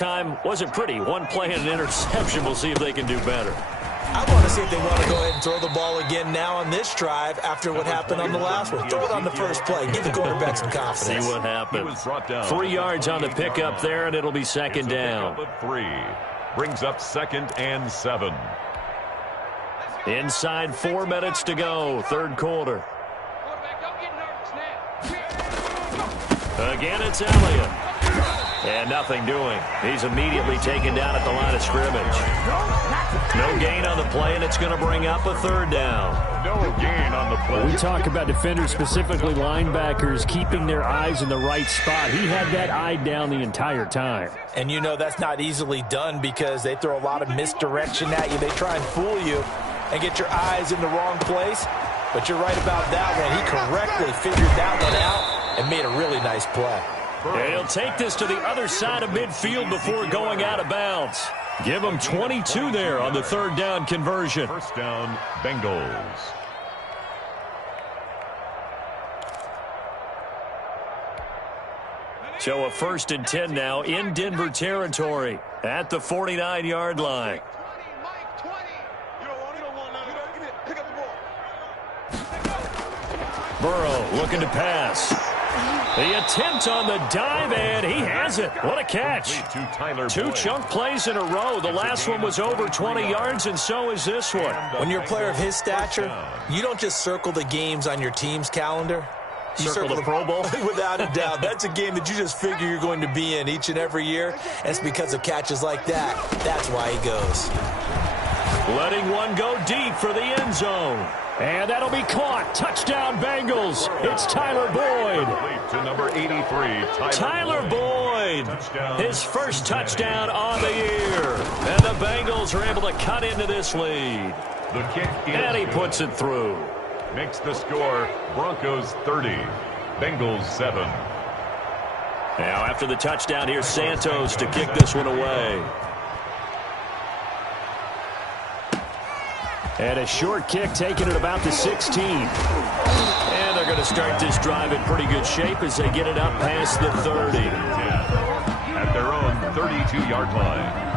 time wasn't pretty. One play and an interception. We'll see if they can do better. I want to see if they want to go ahead and throw the ball again now on this drive after what happened on the last one. Throw it on the first play. Give the quarterback some confidence. See what happens. 3 yards on the pickup there, and it'll be second down. 3. Brings up 2nd and 7. Inside 4 minutes to go, third quarter. Again, it's Elliott. And nothing doing. He's immediately taken down at the line of scrimmage. No gain on the play, and it's going to bring up a third down. No gain on the play. We talk about defenders, specifically linebackers, keeping their eyes in the right spot. He had that eye down the entire time. And you know that's not easily done because they throw a lot of misdirection at you. They try and fool you and get your eyes in the wrong place. But you're right about that one. He correctly figured that one out and made a really nice play. And he'll take this to the other side of midfield before going out of bounds. Give him 22 there on the third down conversion. First down, Bengals. So a 1st and 10 now in Denver territory at the 49-yard line. Burrow looking to pass. The attempt on the dive, and he has it. What a catch. 2 chunk plays in a row. The last one was over 20 yards, and so is this one. When you're a player of his stature, you don't just circle the games on your team's calendar. You circle the Pro Bowl? Without a doubt. That's a game that you just figure you're going to be in each and every year. And it's because of catches like that. That's why he goes. Letting one go deep for the end zone. And that'll be caught. Touchdown, Bengals. It's Tyler Boyd. To number 83, Tyler Boyd. His first touchdown on the year. And the Bengals are able to cut into this lead. The kick is and he puts it through. Makes the score Broncos 30, Bengals 7. Now after the touchdown, here's Santos to kick this one away. And a short kick taken at about the 16. And they're going to start this drive in pretty good shape as they get it up past the 30. At their own 32-yard line.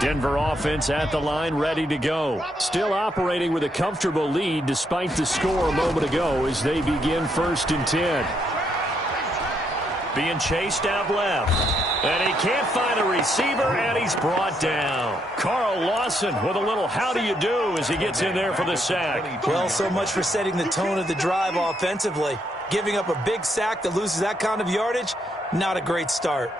Denver offense at the line, ready to go. Still operating with a comfortable lead despite the score a moment ago as they begin 1st and 10. Being chased out left. And he can't find a receiver, and he's brought down. Carl Lawson with a little how do you do as he gets in there for the sack. Well, so much for setting the tone of the drive offensively. Giving up a big sack that loses that kind of yardage, not a great start.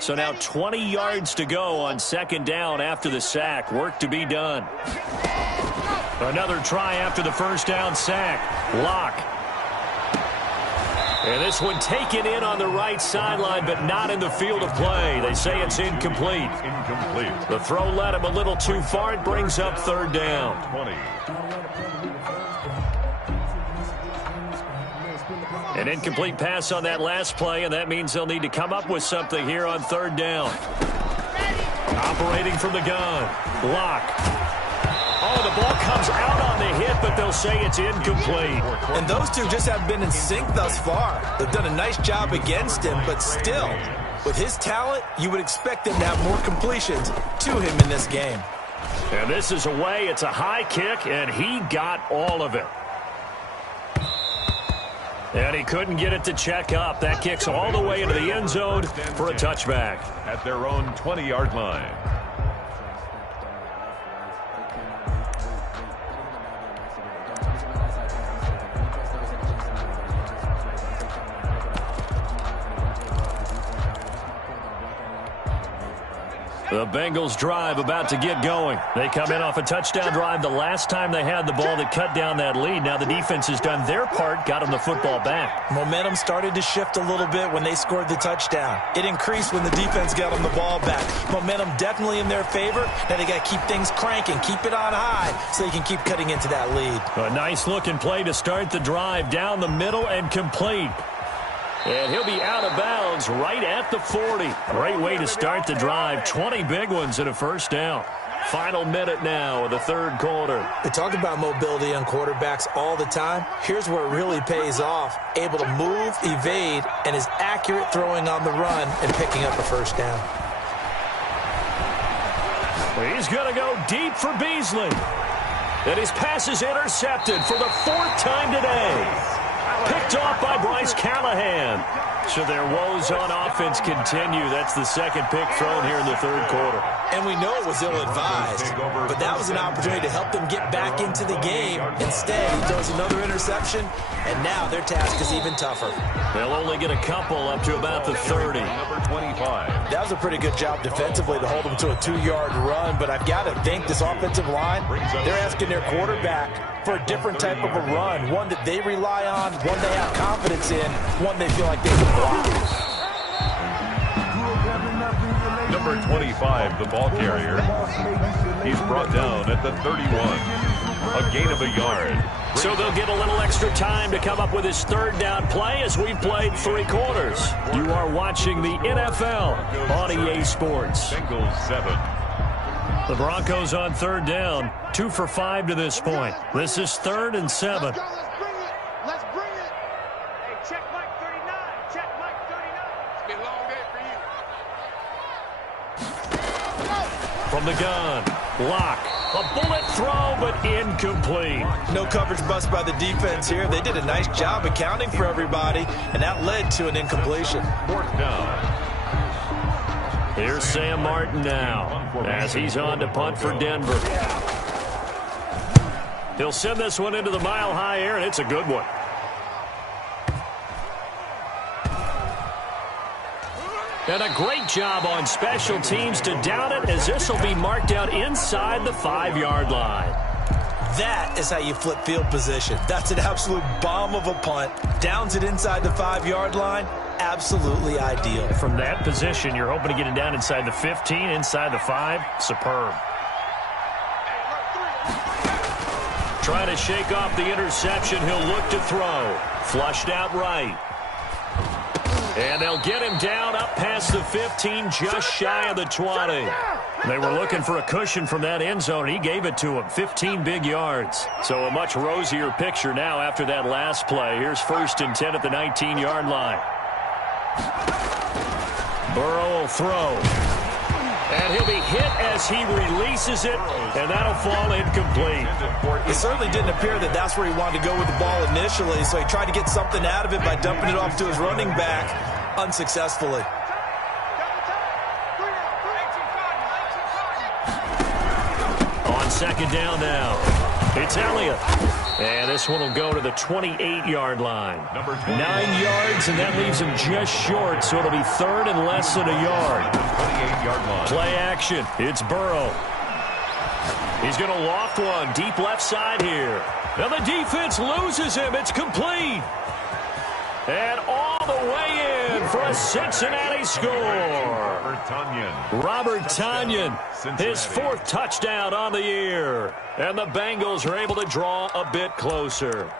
So now 20 yards to go on 2nd down after the sack. Work to be done. Another try after the 1st down sack. Lock. And this one taken in on the right sideline, but not in the field of play. They say it's incomplete. The throw led him a little too far. It brings up 3rd down. 20. An incomplete pass on that last play, and that means they'll need to come up with something here on 3rd down. Operating from the gun. Lock. Oh, the ball comes out on the hit, but they'll say it's incomplete. And those two just have been in sync thus far. They've done a nice job against him, but still, with his talent, you would expect him to have more completions to him in this game. And this is away. It's a high kick, and he got all of it. And he couldn't get it to check up. That kicks all the way into the end zone for a touchback. At their own 20-yard line. The Bengals drive about to get going. They come in off a touchdown drive the last time they had the ball that cut down that lead. Now the defense has done their part, got them the football back. Momentum started to shift a little bit when they scored the touchdown. It increased when the defense got them the ball back. Momentum definitely in their favor. Now they got to keep things cranking, keep it on high so they can keep cutting into that lead. A nice looking play to start the drive down the middle and complete. And he'll be out of bounds right at the 40. Great way to start the drive. 20 big ones and a first down. Final minute now of the third quarter. We talk about mobility on quarterbacks all the time. Here's where it really pays off. Able to move, evade, and is accurate throwing on the run and picking up a first down. He's going to go deep for Beasley. And his pass is intercepted for the fourth time today. Picked off by Bryce Callahan. So their woes on offense continue. That's the second pick thrown here in the third quarter. And we know it was ill-advised, but that was an opportunity to help them get back into the game. Instead, he throws another interception, and now their task is even tougher. They'll only get a couple up to about the 30. Number 25. That was a pretty good job defensively to hold them to a 2-yard run, but I've got to think this offensive line, they're asking their quarterback for a different type of a run, one that they rely on, one they have confidence in, one they feel like they can block. Number 25, the ball carrier. He's brought down at the 31. A gain of a yard. So they'll get a little extra time to come up with his third down play as we've played 3 quarters. You are watching the NFL on EA Sports. Bengals 7. The Broncos on third down, 2 for 5 to this point. This is 3rd and 7. Let's bring it. Hey, check Mike 39. Check Mike 39. It's been a long day for you. From the gun, Lock. A bullet throw, but incomplete. No coverage bust by the defense here. They did a nice job accounting for everybody, and that led to an incompletion. 4th down. Here's Sam Martin now as he's on to punt for Denver. He'll send this one into the mile-high air, and it's a good one. And a great job on special teams to down it, as this will be marked out inside the 5-yard line. That is how you flip field position. That's an absolute bomb of a punt. Downs it inside the 5-yard line. Absolutely ideal. From that position, you're hoping to get it down inside the 15, inside the 5. Superb. Trying to shake off the interception. He'll look to throw. Flushed out right. And they'll get him down up past the 15, just shy of the 20. They were looking for a cushion from that end zone, and he gave it to him. 15 big yards. So a much rosier picture now after that last play. Here's 1st and 10 at the 19-yard line. Burrow will throw. And he'll be hit as he releases it, and that'll fall incomplete. It certainly didn't appear that that's where he wanted to go with the ball initially, so he tried to get something out of it by dumping it off to his running back unsuccessfully. On 2nd down now, it's Elliott. And this one will go to the 28-yard line. 9 yards, and that leaves him just short, so it'll be 3rd and less than a yard. 28-yard line. Play action. It's Burrow. He's going to loft one deep left side here. Now the defense loses him. It's complete. And all the way in for a Cincinnati score. Robert Tonyan, his 4th touchdown on the year. And the Bengals are able to draw a bit closer.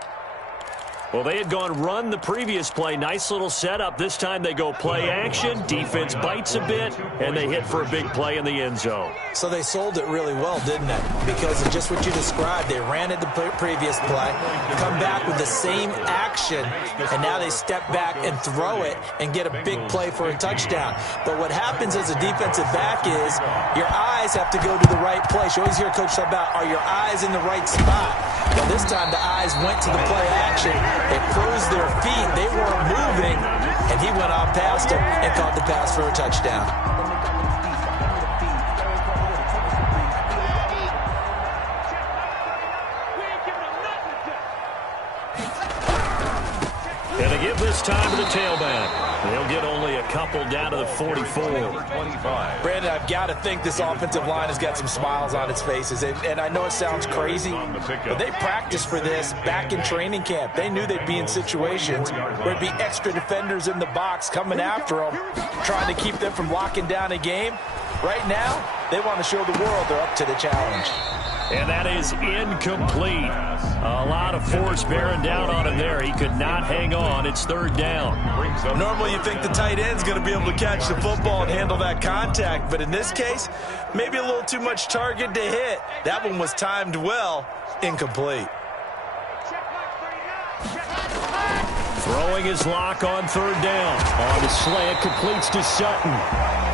Well, they had gone run the previous play. Nice little setup. This time they go play action. Defense bites a bit, and they hit for a big play in the end zone. So they sold it really well, didn't they? Because of just what you described. They ran it the previous play, come back with the same action, and now they step back and throw it and get a big play for a touchdown. But what happens as a defensive back is your eyes have to go to the right place. You always hear Coach talk about, are your eyes in the right spot? Well, this time the eyes went to the play action. They froze their feet. They weren't moving, and he went out past him and caught the pass for a touchdown. And they give this time to the tailback. They'll get only a couple down to the 44. Brandon, I've got to think this offensive line has got some smiles on its faces. And I know it sounds crazy, but they practiced for this back in training camp. They knew they'd be in situations where there'd be extra defenders in the box coming after them, trying to keep them from locking down a game. Right now, They want to show the world they're up to the challenge. And that is incomplete. A lot of force bearing down on him there. He could not hang on. It's third down. Normally you think the tight end's going to be able to catch the football and handle that contact, but in this case, maybe a little too much target to hit. That one was timed well. Incomplete. Throwing his lock on third down. On the slant, completes to Sutton.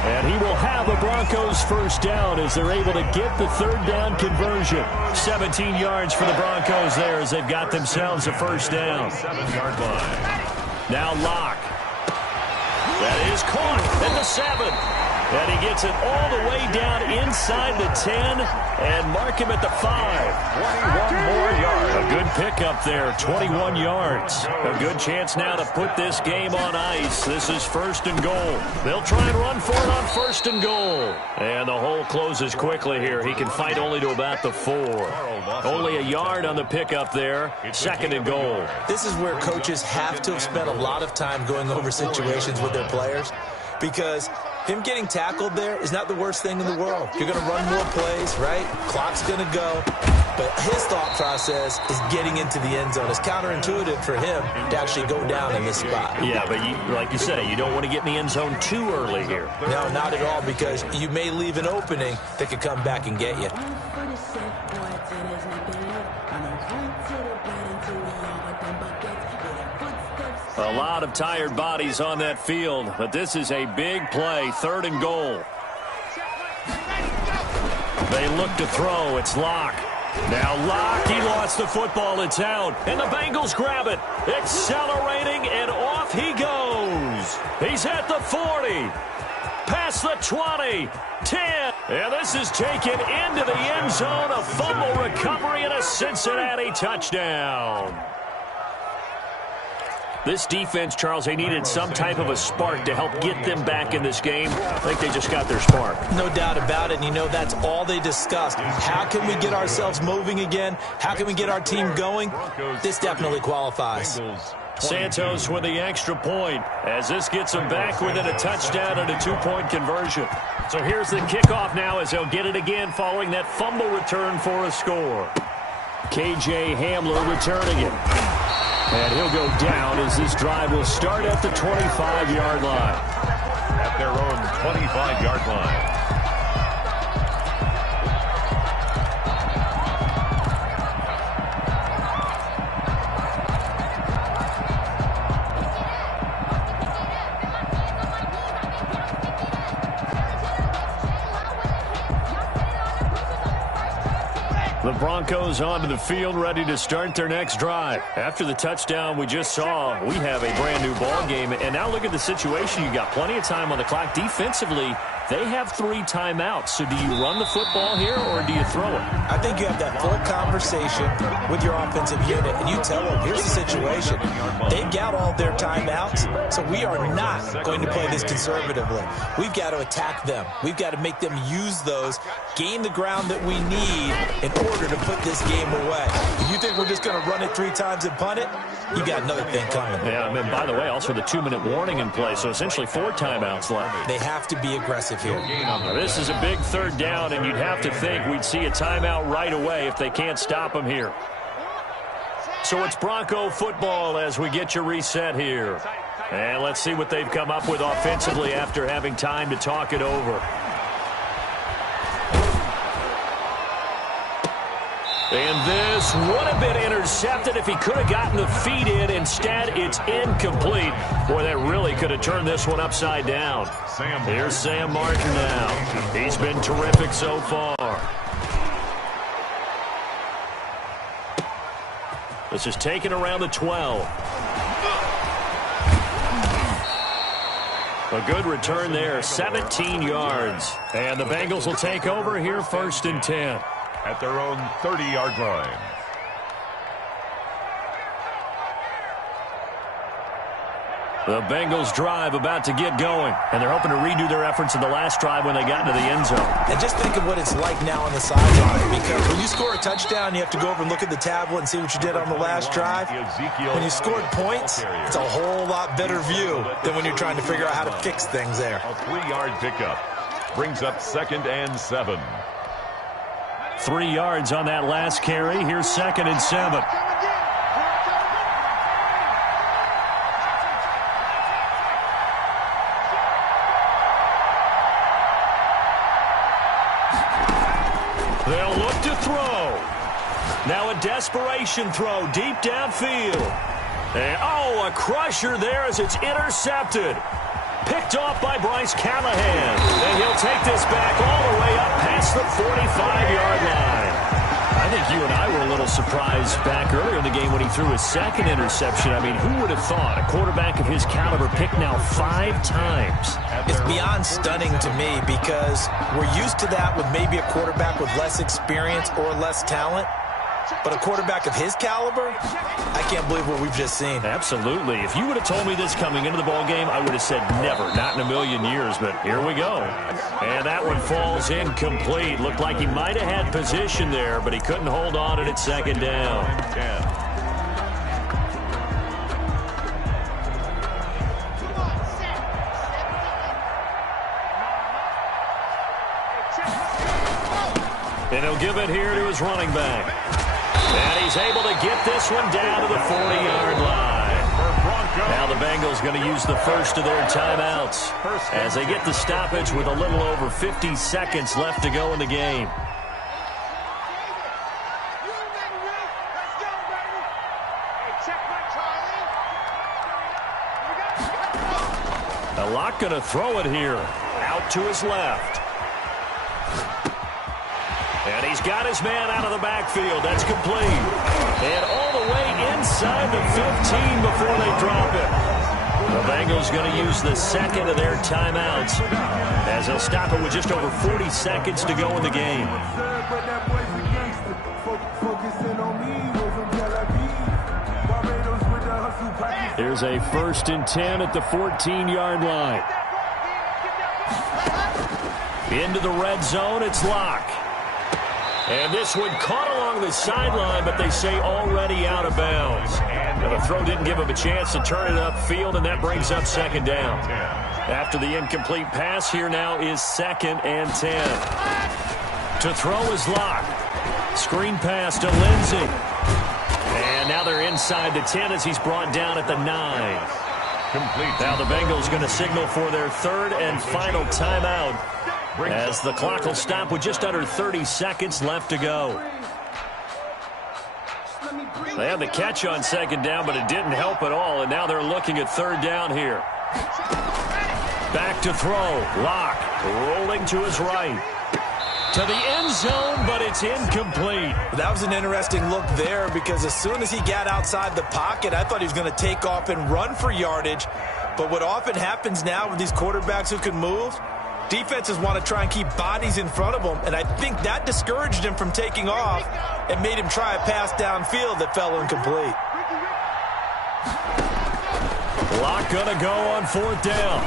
And he will have a Broncos first down as they're able to get the third down conversion. 17 yards for the Broncos there as they've got themselves a first down. 7-yard line. Now Locke. That is caught at the 7. And he gets it all the way down inside the 10 and mark him at the 5. 21 more yards. A good pickup there, 21 yards. A good chance now to put this game on ice. This is first and goal. They'll try and run for it on first and goal. And the hole closes quickly here. He can fight only to about the 4. Only a yard on the pickup there. Second and goal. This is where coaches have to have spent a lot of time going over situations with their players, because him getting tackled there is not the worst thing in the world. You're going to run more plays, right? Clock's going to go. But his thought process is getting into the end zone. It's counterintuitive for him to actually go down in this spot. Yeah, but like you said, you don't want to get in the end zone too early here. No, not at all, because you may leave an opening that could come back and get you. A lot of tired bodies on that field, but this is a big play, third and goal. They look to throw. It's Locke. Now Locke, he lost the football. It's out, and the Bengals grab it. Accelerating, and off he goes. He's at the 40, past the 20, 10. And this is taken into the end zone. A fumble recovery and a Cincinnati touchdown. This defense, Charles, they needed some type of a spark to help get them back in this game. I think they just got their spark. No doubt about it. And, you know, that's all they discussed. How can we get ourselves moving again? How can we get our team going? This definitely qualifies. Santos with the extra point as this gets them back within a touchdown and a 2-point conversion. So here's the kickoff now as they'll get it again following that fumble return for a score. KJ Hamler returning it. And he'll go down as this drive will start at the 25-yard line. At their own 25-yard line. The Broncos onto the field, ready to start their next drive. After the touchdown we just saw, we have a brand-new ball game. And now look at the situation. You got plenty of time on the clock. Defensively, they have 3 timeouts. So do you run the football here or do you throw it? I think you have that full conversation with your offensive unit, and you tell them, here's the situation. They've got all their timeouts, so we are not going to play this conservatively. We've got to attack them. We've got to make them use those, gain the ground that we need in order to put this game away. If you think we're just going to run it 3 times and punt it, you got another thing coming. Yeah, and by the way, also the 2-minute warning in play, so essentially 4 timeouts left. They have to be aggressive here. Now, this is a big third down, and you'd have to think we'd see a timeout right away if they can't stop them here. So it's Bronco football as we get you reset here. And let's see what they've come up with offensively after having time to talk it over. And this would have been intercepted if he could have gotten the feet in. Instead, it's incomplete. Boy, that really could have turned this one upside down. Here's Sam Martin now. He's been terrific so far. This is taken around the 12. A good return there, 17 yards. And the Bengals will take over here first and 10. At their own 30-yard line. The Bengals drive about to get going, and they're hoping to redo their efforts in the last drive when they got into the end zone. And just think of what it's like now on the sideline, because when you score a touchdown, you have to go over and look at the tablet and see what you did on the last drive. When you scored points, it's a whole lot better view than when you're trying to figure out how to fix things there. A 3-yard pickup. Brings up 2nd and 7. 3 yards on that last carry. Here's 2nd and 7. They'll look to throw. Now a desperation throw deep downfield. And, oh, a crusher there as it's intercepted. Picked off by Bryce Callahan. And he'll take this back all the way up past the 45-yard line. I think you and I were a little surprised back earlier in the game when he threw his 2nd interception. I mean, who would have thought a quarterback of his caliber picked now 5 times? It's beyond stunning to me because we're used to that with maybe a quarterback with less experience or less talent. But a quarterback of his caliber, I can't believe what we've just seen. Absolutely. If you would have told me this coming into the ball game, I would have said never, not in a million years. But here we go. And that one falls incomplete. Looked like he might have had position there, but he couldn't hold on and it's 2nd down. And he'll give it here to his running back. And he's able to get this one down to the 40-yard line. Now the Bengals going to use the first of their timeouts as they get the stoppage with a little over 50 seconds left to go in the game. A lot going to throw it here. Out to his left. And he's got his man out of the backfield. That's complete. And all the way inside the 15 before they drop it. The Bengals going to use the second of their timeouts as they'll stop it with just over 40 seconds to go in the game. Here's a 1st and 10 at the 14-yard line. Into the red zone, it's Locke. And this one caught along the sideline, but they say already out of bounds. And the throw didn't give him a chance to turn it upfield, and that brings up 2nd down. After the incomplete pass, here now is 2nd and 10. To throw is Locke. Screen pass to Lindsey. And now they're inside the 10 as he's brought down at the 9. Complete. Now the Bengals going to signal for their 3rd and final timeout, as the clock will stop with just under 30 seconds left to go. They had the catch on 2nd down, but it didn't help at all, and now they're looking at 3rd down here. Back to throw. Locke rolling to his right. To the end zone, but it's incomplete. That was an interesting look there because as soon as he got outside the pocket, I thought he was going to take off and run for yardage. But what often happens now with these quarterbacks who can move, defenses want to try and keep bodies in front of them, and I think that discouraged him from taking off and made him try a pass downfield that fell incomplete. Locke going to go on 4th down.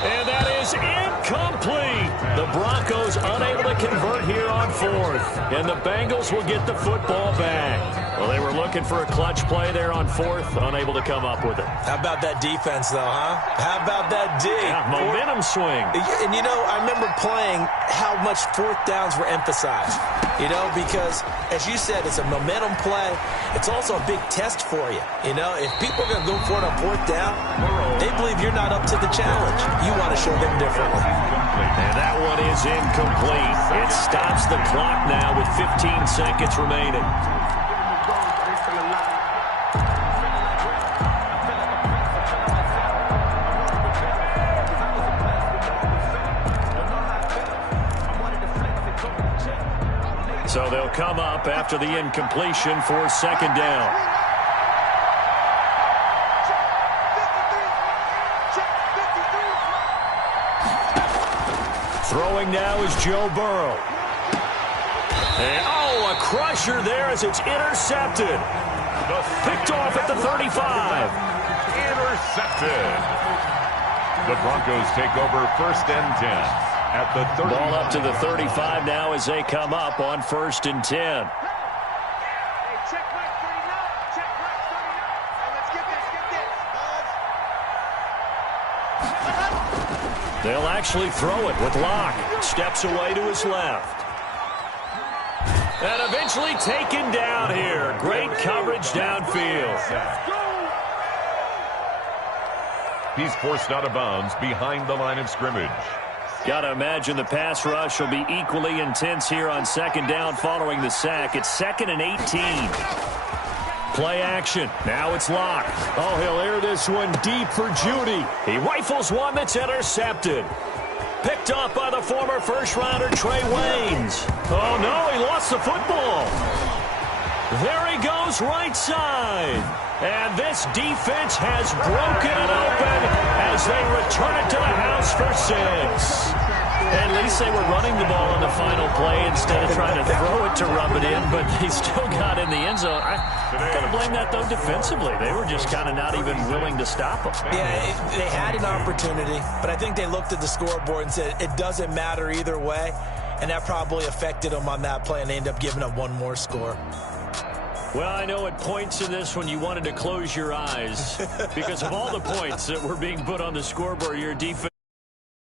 And that is incomplete. The Broncos unable to convert here on 4th. And the Bengals will get the football back. Well, they were looking for a clutch play there on 4th, unable to come up with it. How about that defense, though, huh? How about that D? Yeah, momentum swing. And, you know, I remember playing how much 4th downs were emphasized. You know, because, as you said, it's a momentum play. It's also a big test for you. You know, if people are going to go for it on 4th down, they believe you're not up to the challenge. You want to show them differently. And that one is incomplete. It stops the clock now with 15 seconds remaining. So they'll come up after the incompletion for 2nd down. Throwing now is Joe Burrow. And, oh, a crusher there as it's intercepted. Picked off at the 35. Intercepted. The Broncos take over 1st and 10. At the 30. Ball up to the 35 now as they come up on 1st and 10. Hey, check Mike 39. Check Mike 39. Hey, let's get this. They'll actually throw it with Locke. Steps away to his left. And eventually taken down here. Great coverage downfield. He's forced out of bounds behind the line of scrimmage. Got to imagine the pass rush will be equally intense here on second down following the sack. It's 2nd and 18. Play action. Now it's Locke. Oh, he'll air this one deep for Judy. He rifles one that's intercepted. Picked off by the former first-rounder Trey Waynes. Oh, no, he lost the football. There he goes right side. And this defense has broken it open as they return it to the house for 6. At least they were running the ball on the final play instead of trying to throw it to rub it in, but they still got in the end zone. I'm going to blame that, though, defensively. They were just kind of not even willing to stop them. Yeah, they had an opportunity, but I think they looked at the scoreboard and said it doesn't matter either way, and that probably affected them on that play, and they ended up giving up one more score. Well, I know at points in this when you wanted to close your eyes because of all the points that were being put on the scoreboard, your defense